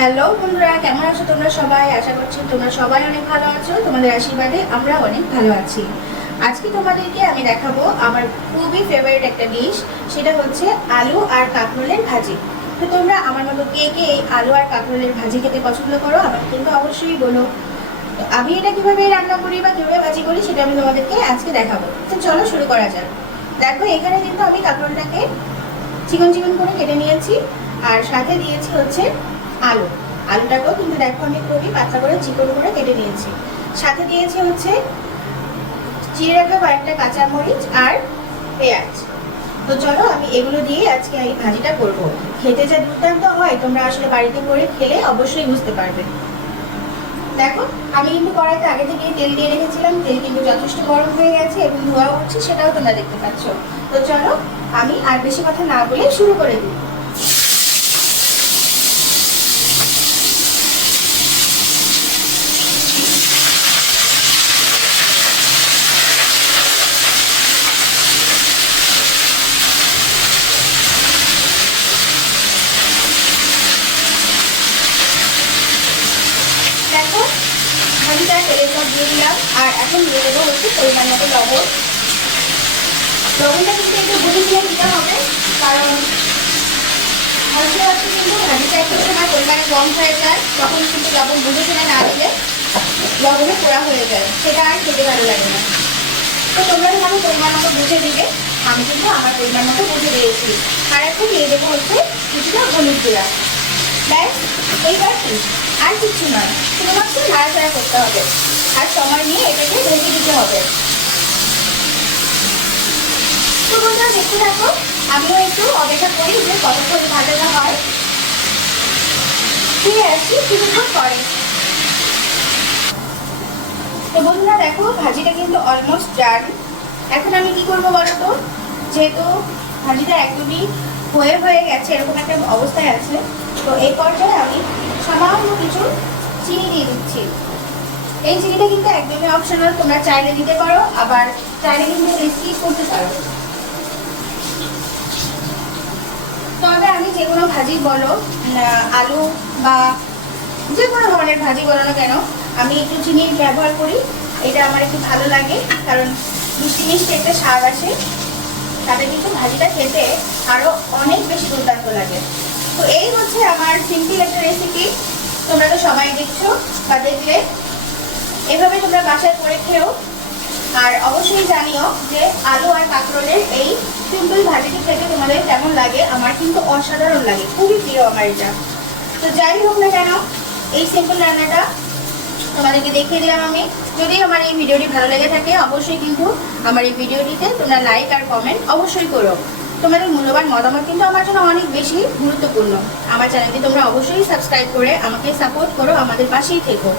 Hello বন্ধুরা, কেমন আছো তোমরা সবাই? আশা করছি তোমরা সবাই অনেক ভালো আছো। তোমাদের আশীর্বাদে আমরা অনেক ভালো আছি। আজকে তোমাদেরকে আমি দেখাবো আমার খুবই ফেভারিট একটা ডিশ, সেটা হচ্ছে আলু আর কাঁকরোলের ভাজি। তো তোমরা আমার মতো কে কে এই আলু আর কাঁকরোলের ভাজি খেতে পছন্দ করো আমাকে কিন্তু অবশ্যই বলো। তো আমি এটা কিভাবে রান্না করি বা কিভাবে ভাজি করি সেটা আমি তোমাদেরকে আজকে দেখাবো। তো চলো শুরু করা যাক। দেখো এখানে কিন্তু আমি কাঁকরোলটাকে চিকন চিকন করে কেটে নিয়েছি, আর সাথে দিয়েছি হচ্ছে আলুটাকেও কিন্তু দেখো আমি খুবই পাতলা করে চিকন করে কেটে নিয়েছি। সাথে দিয়েছি হচ্ছে চিড়ে রাখা কয়েকটা কাঁচামরিচ আর পেঁয়াজ। তো চলো আমি এগুলো দিয়ে আজকে এই ভাজিটা করব। খেতে যা দুর্দান্ত হয়, তোমরা আসলে বাড়িতে করে খেলে অবশ্যই বুঝতে পারবে। দেখো আমি কিন্তু কড়াইতে আগে থেকে তেল দিয়ে রেখেছিলাম, তেল কিন্তু যথেষ্ট গরম হয়ে গেছে এবং ধোয়া উঠছে, সেটাও তোমরা দেখতে পাচ্ছ। তো চলো আমি আর বেশি কথা না বলে শুরু করে দিই। দেখো ভাজিটা তেলের পর দিয়ে দিলাম, আর এখন দিয়ে দেবো হচ্ছে পরিমাণ মতো লবণ। লবণটা কিন্তু একটু বুঝে দিয়ে দিতে হবে, কারণ ভাজতে ভাজতে কিন্তু ভাজিটা একটু সময় পরিমাণে কম হয়ে যায়, তখন কিন্তু লবণ বুঝে শুনে না দিলে লবণে পোড়া হয়ে যায়, সেটা আর খেতে ভালো লাগে না। তো তোমরা তোমাকে পরিমাণ মতো বুঝে দিবে, আমি কিন্তু আমার পরিমাণ মতো বুঝে দিয়েছি। আর এখন দিয়ে দেবো হচ্ছে কিছুটা হলুদ গুঁড়া। ব্যাস, এইবার কি আর কিছু নয়, শুধুমাত্র নাড়াচাড়া করতে হবে আর সময় নিয়ে এটাকে ভেজে দিতে হবে। তো বন্ধুরা দেখতে থাকো, আমিও একটু অপেক্ষা করি যে কতক্ষণ ভাজাটা হয়। ফিরে আসছি কিছুক্ষণ পরে। তো বন্ধুরা দেখো ভাজিটা কিন্তু অলমোস্ট ডান। এখন আমি কি করবো বলো তো, যেহেতু ভাজিটা একদমই হয়ে গেছে, এরকম একটা অবস্থায় আছে, তো এই পর্যায়ে আমি সামান্য কিছু চিনি দিয়ে দিচ্ছি। এই চিনিটা কিন্তু একদমই অপশনাল, তোমরা চাইলে দিতে পারো, আবার চাইলে কিন্তু স্কিপ করতে পারো। তবে আমি যে কোনো ভাজি বলো, আলু বা যে কোনো ধরনের ভাজি বলো না কেন, আমি একটু চিনি ব্যবহার করি। এটা আমার একটু ভালো লাগে, কারণ মিষ্টি মিষ্টি একটা স্বাদ আসে, তাতে কিন্তু ভাজিটা খেতে আরও অনেক বেশি দুর্দান্ত লাগে। তো এই হচ্ছে আমার সিম্পল একটা রেসিপি, তোমরা তো সবাই দেখছো বা দেখলে এভাবে তোমরা বাসায় করে খেও। আর অবশ্যই জানিও যে আলু আর কাঁকরোলের এই সিম্পল ভাজিটি খেতে তোমাদের কেমন লাগে। আমার কিন্তু অসাধারণ লাগে, খুবই প্রিয় আমার এটা। তো যাই হোক না কেন, এই সিম্পল রান্নাটা তোমাদেরকে দেখিয়ে দিলাম আমি। যদি আমার এই ভিডিওটি ভালো লেগে থাকে, অবশ্যই কিন্তু আমার এই ভিডিওটিতে তোমরা লাইক আর কমেন্ট অবশ্যই করো। তোমাদের মূল্যবান মতামত কিন্তু আমার জন্য অনেক বেশি গুরুত্বপূর্ণ। আমার চ্যানেলটি তোমরা অবশ্যই সাবস্ক্রাইব করে আমাকে সাপোর্ট করো, আমাদের পাশেই থেকো।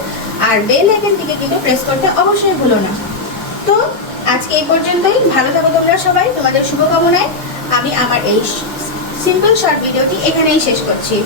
আর বেল আইকনটিকে কিন্তু প্রেস করতে অবশ্যই ভুলো না। তো আজকে এই পর্যন্তই, ভালো থাকো তোমরা সবাই, তোমাদের শুভকামনায় আমি আমার এই সিম্পল শর্ট ভিডিওটি এখানেই শেষ করছি।